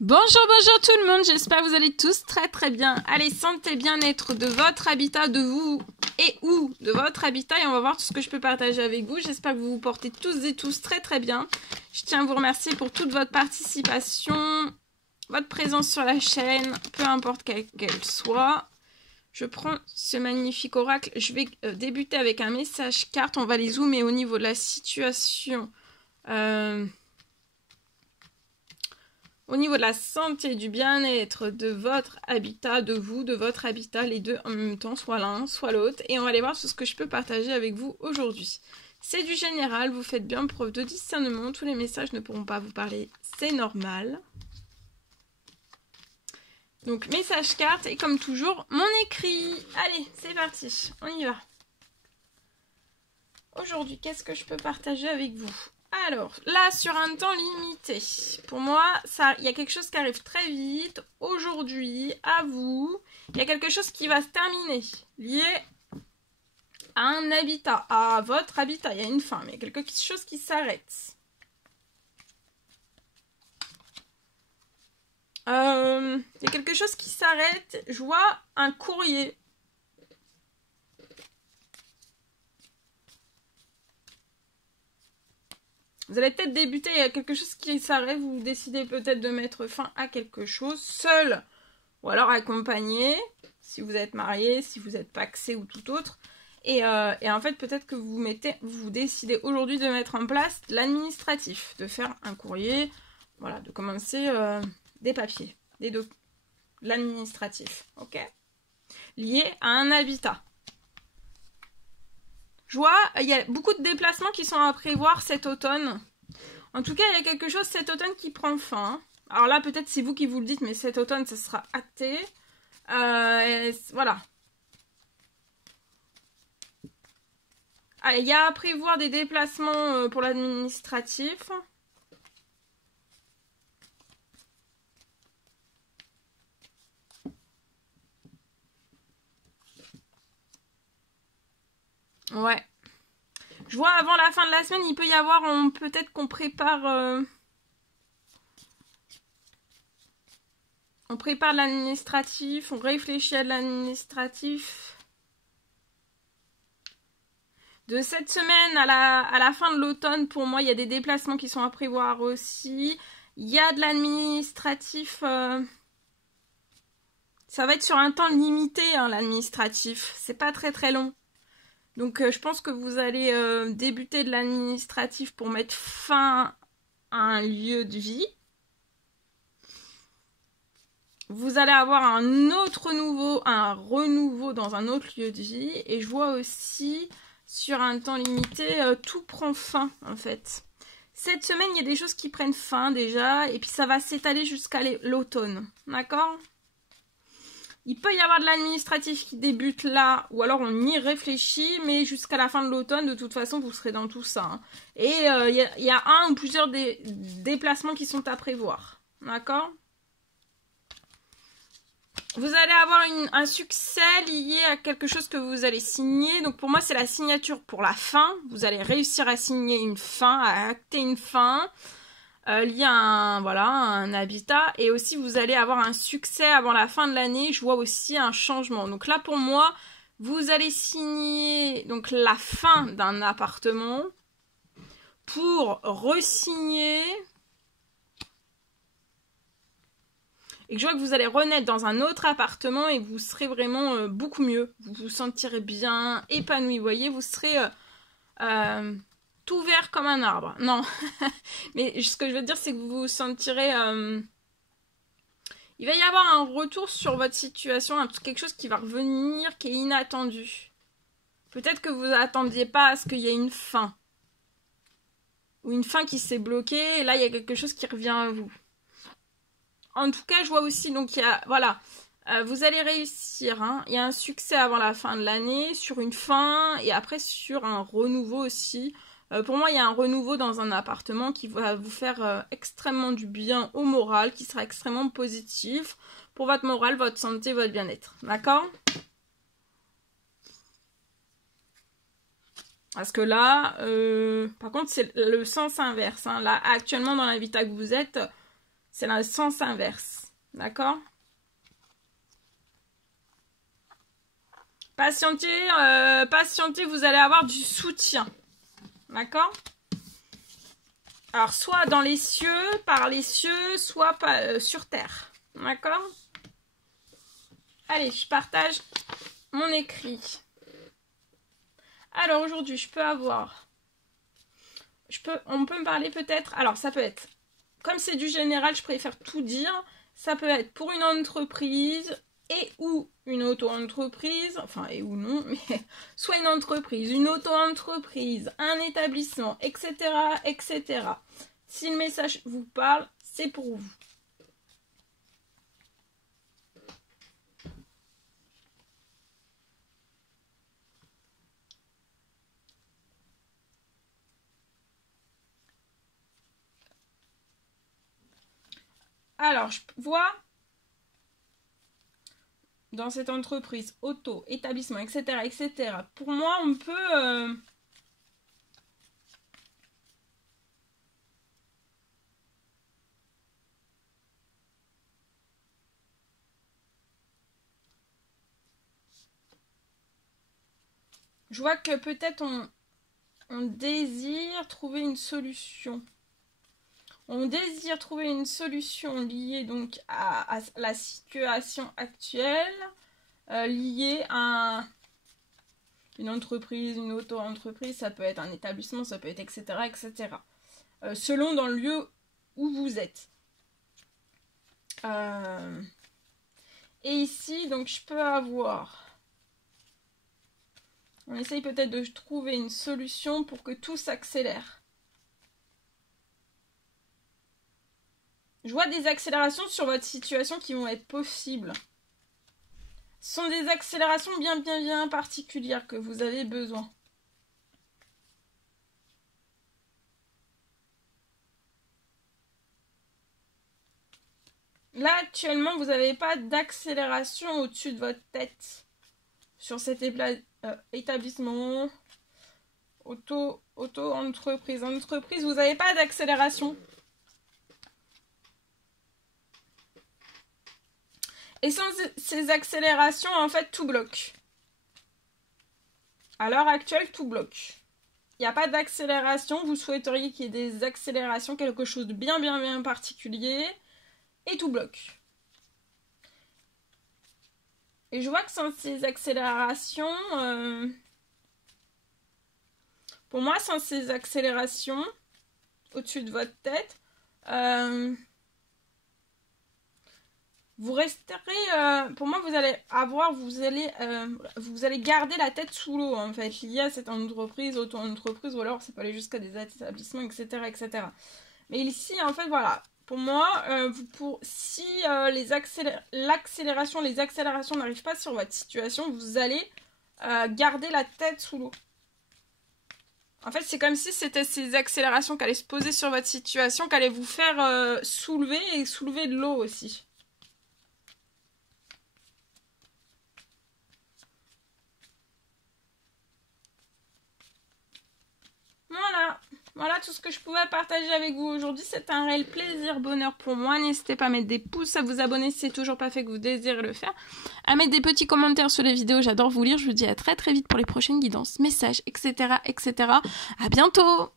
Bonjour tout le monde, j'espère que vous allez tous très bien. Allez, santé, bien-être de votre habitat, de vous et ou de votre habitat, et on va voir tout ce que je peux partager avec vous. J'espère que vous vous portez tous et tous très bien. Je tiens à vous remercier pour toute votre participation, votre présence sur la chaîne, peu importe qu'elle soit. Je prends ce magnifique oracle, je vais débuter avec un message carte, on va les zoomer au niveau de la situation. Au niveau de la santé, du bien-être, de votre habitat, de vous, de votre habitat, les deux en même temps, soit l'un, soit l'autre. Et on va aller voir tout ce que je peux partager avec vous aujourd'hui. C'est du général, vous faites bien preuve de discernement. Tous les messages ne pourront pas vous parler, c'est normal. Donc, message carte et comme toujours, mon écrit. Allez, c'est parti, on y va. Aujourd'hui, qu'est-ce que je peux partager avec vous ? Alors, là, sur un temps limité, pour moi, il y a quelque chose qui arrive très vite. Aujourd'hui, à vous, il y a quelque chose qui va se terminer, lié à un habitat, à votre habitat. Il y a une fin, mais il y a quelque chose qui s'arrête. Il y a quelque chose qui s'arrête. Je vois un courrier. Vous allez peut-être débuter, il y a quelque chose qui s'arrête, vous décidez peut-être de mettre fin à quelque chose, seul ou alors accompagné, si vous êtes marié, si vous êtes pacsé ou tout autre. Et en fait, peut-être que vous décidez aujourd'hui de mettre en place l'administratif, de faire un courrier, voilà, de commencer des papiers, l'administratif, ok ? Lié à un habitat. Je vois, il y a beaucoup de déplacements qui sont à prévoir cet automne. En tout cas, il y a quelque chose cet automne qui prend fin. Alors là, peut-être c'est vous qui vous le dites, mais cet automne, ça sera acté. Voilà. Allez, il y a à prévoir des déplacements pour l'administratif. Ouais. Je vois avant la fin de la semaine, il peut y avoir, peut-être qu'on prépare... on prépare l'administratif, on réfléchit à l'administratif. De cette semaine à la fin de l'automne, pour moi, il y a des déplacements qui sont à prévoir aussi. Il y a de l'administratif... Ça va être sur un temps limité, hein, l'administratif. C'est pas très long. Donc, je pense que vous allez débuter de l'administratif pour mettre fin à un lieu de vie. Vous allez avoir un renouveau dans un autre lieu de vie. Et je vois aussi, sur un temps limité, tout prend fin, en fait. Cette semaine, il y a des choses qui prennent fin déjà. Et puis, ça va s'étaler jusqu'à l'automne. D'accord ? Il peut y avoir de l'administratif qui débute là, ou alors on y réfléchit, mais jusqu'à la fin de l'automne, de toute façon, vous serez dans tout ça. Hein. Et il y a un ou plusieurs déplacements qui sont à prévoir. D'accord ? Vous allez avoir un succès lié à quelque chose que vous allez signer. Donc pour moi, c'est la signature pour la fin. Vous allez réussir à signer une fin, à acter une fin. Lié à un habitat, et aussi vous allez avoir un succès avant la fin de l'année. Je vois aussi un changement. Donc là pour moi, vous allez signer donc la fin d'un appartement pour re-signer, et que je vois que vous allez renaître dans un autre appartement et vous serez vraiment beaucoup mieux. Vous vous sentirez bien, épanoui. Vous voyez, vous serez tout vert comme un arbre. Non, mais ce que je veux dire, c'est que vous vous sentirez... Il va y avoir un retour sur votre situation, quelque chose qui va revenir, qui est inattendu. Peut-être que vous n'attendiez pas à ce qu'il y ait une fin. Ou une fin qui s'est bloquée, et là, il y a quelque chose qui revient à vous. En tout cas, je vois aussi, donc, il y a... Voilà. Vous allez réussir. Hein. Il y a un succès avant la fin de l'année, sur une fin, et après sur un renouveau aussi. Pour moi, il y a un renouveau dans un appartement qui va vous faire extrêmement du bien au moral, qui sera extrêmement positif pour votre moral, votre santé, votre bien-être. D'accord ? Parce que là, par contre, c'est le sens inverse. Hein. Là, actuellement, dans l'habitat que vous êtes, C'est le sens inverse. D'accord? Patientez, patientez, vous allez avoir du soutien. D'accord? Alors, soit dans les cieux, par les cieux, soit sur terre. D'accord? Allez, je partage mon écrit. Alors, aujourd'hui, je peux avoir... on peut me parler peut-être... Alors, ça peut être... Comme c'est du général, je préfère tout dire. Ça peut être pour une entreprise... et ou une auto-entreprise, enfin et ou non, mais soit une entreprise, une auto-entreprise, un établissement, etc., etc. Si le message vous parle, c'est pour vous. Alors, je vois... dans cette entreprise, auto, établissement, etc., etc. Pour moi, on peut... je vois que peut-être on désire trouver une solution. On désire trouver une solution liée donc à la situation actuelle, liée à une entreprise, une auto-entreprise, ça peut être un établissement, ça peut être etc. etc. Selon dans le lieu où vous êtes. Et ici, donc je peux avoir... on essaye peut-être de trouver une solution pour que tout s'accélère. Je vois des accélérations sur votre situation qui vont être possibles. Ce sont des accélérations bien particulières que vous avez besoin. Là, actuellement, vous n'avez pas d'accélération au-dessus de votre tête. Sur cet établissement, auto-entreprise, entreprise, vous n'avez pas d'accélération. Et sans ces accélérations, en fait, tout bloque. À l'heure actuelle, tout bloque. Il n'y a pas d'accélération. Vous souhaiteriez qu'il y ait des accélérations, quelque chose de bien particulier. Et tout bloque. Et je vois que sans ces accélérations... pour moi, sans ces accélérations au-dessus de votre tête... vous resterez, pour moi, vous allez garder la tête sous l'eau, en fait, liée à cette entreprise, auto-entreprise, ou alors ça peut aller jusqu'à des établissements, etc., etc. Mais ici, en fait, voilà, pour moi, si l'accélération, les accélérations n'arrivent pas sur votre situation, vous allez garder la tête sous l'eau. En fait, c'est comme si c'était ces accélérations qui allaient se poser sur votre situation, qui allaient vous faire soulever et soulever de l'eau aussi. Voilà tout ce que je pouvais partager avec vous aujourd'hui. C'est un réel plaisir, bonheur pour moi. N'hésitez pas à mettre des pouces, à vous abonner si c'est toujours pas fait que vous désirez le faire. À mettre des petits commentaires sur les vidéos, j'adore vous lire. Je vous dis à très vite pour les prochaines guidances, messages, etc. etc. À bientôt!